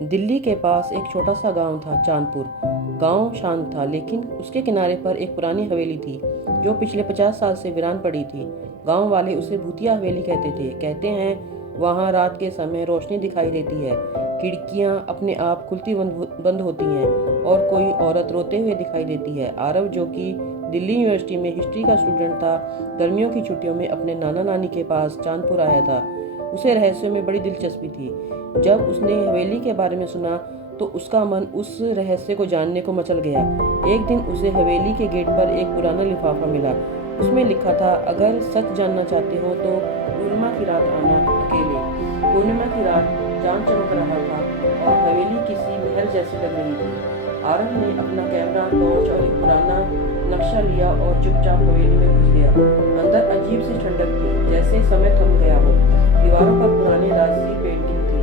दिल्ली के पास एक छोटा सा गांव था, चांदपुर। गांव शांत था, लेकिन उसके किनारे पर एक पुरानी हवेली थी जो पिछले 50 साल से वीरान पड़ी थी। गांव वाले उसे भूतिया हवेली कहते थे। कहते हैं वहां रात के समय रोशनी दिखाई देती है, खिड़कियां अपने आप खुलती बंद होती हैं और कोई औरत रोते हुए दिखाई देती है। आरव, जो कि दिल्ली यूनिवर्सिटी में हिस्ट्री का स्टूडेंट था, गर्मियों की छुट्टियों में अपने नाना नानी के पास चांदपुर आया था। उसे रहस्यों में बड़ी दिलचस्पी थी। जब उसने हवेली के बारे में सुना तो उसका मन उस रहस्य को जानने को मचल गया। एक दिन उसे हवेली के गेट पर एक पुराना लिफाफा मिला। उसमें लिखा था, अगर सच जानना चाहते हो तो पूर्णिमा की रात आना अकेले। पूर्णिमा की रात चांद चमक रहा था और हवेली किसी महल जैसी लग रही थी। आरव ने अपना कैमरा, टॉर्च और एक पुराना नक्शा लिया और चुपचाप हवेली में घुस गया। अंदर अजीब सी ठंडक थी, जैसे समय थम गया हो। दीवारों पर पुरानी राजसी पेंटिंग थी।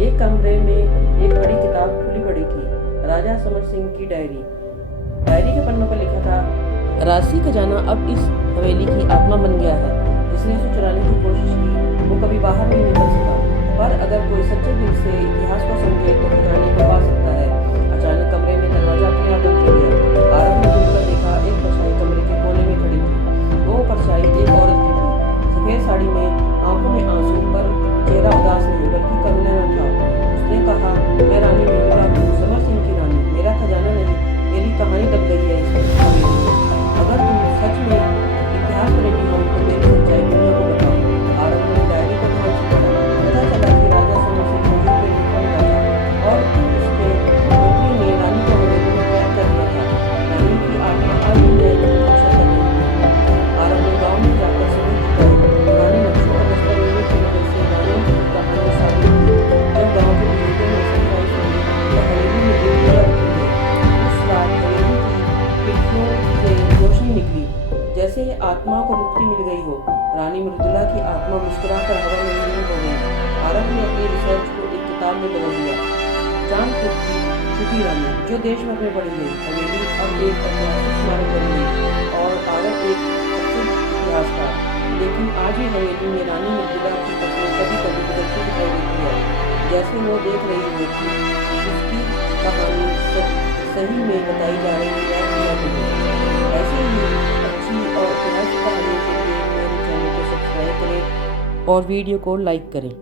एक कमरे में एक बड़ी किताब खुली पड़ी थी, राजा समर सिंह की डायरी। डायरी के पन्नों पर लिखा था, राजसी खजाना अब इस हवेली की आत्मा बन गया है। जिसने उसे चुराने की कोशिश की वो कभी बाहर नहीं निकल सका, पर अगर कोई सच्चे दिल से इतिहास को समझे तो खजाने को पा सकता है। अचानक कमरे में दरवाजा अपने आप बंद हो गया। आरव ने घूमकर देखा, एक परछाई कमरे के कोने में खड़ी थी। वो परछाई एक औरत की थी, सफेद साड़ी में, आंखों में आंसू, पर चेहरा उदास नहीं बल्कि करुणा में था। उसने कहा, मैं रानी मृदुला हूँ, समर सिंह की रानी। मेरा खजाना नहीं, मेरी कहानी दब गई है इस हवेली में। अगर तुम सच में इतिहास प्रेमी हो तो मेरी सच्चाई दुनिया को बताओ। आरव ने डायरी को ध्यान से पढ़ा। पता चला कि राजा समर सिंह खजूर पे लिखा हुआ था और उसके मंत्री ने रानी को हवेली में कैद कर दिया था। रानी की आत्मा अब न्याय की प्रतीक्षा कर रही थी। आरव ने गाँव में जाकर सबूत जुटाए, पुराने नक्शों और दस्तावेजों की मदद से रानी की कहानी साबित की। जब गाँव के बुजुर्गों ने सच्चाई सुनी तो हवेली में एक दीया रखी गई। उस रात हवेली की खिड़कियों से रोशनी निकली, जैसे आत्माओं को मुक्ति मिल गई हो। रानी मृदुला की आत्मा मुस्कुराकर हवा में विलीन हो गई। आरव ने अपनी रिसर्च को एक किताब में बदल दिया, चांदपुर की छुपी रानी, जो देश भर में पढ़ी गई। हवेली अब एक ऐतिहासिक स्मारक बन गई और आरव एक प्रसिद्ध इतिहासकार। लेकिन आज भी हवेली में रानी मृदुला की तस्वीर कभी कभी बदलती दिखाई देती है, जैसे वो देख रही हो कि उसकी कहानी सही में बताई जा रही है या नहीं। ऐसे ही अच्छी और इतिहास कहानियों के लिए मेरे चैनल को सब्सक्राइब करें और वीडियो को लाइक करें।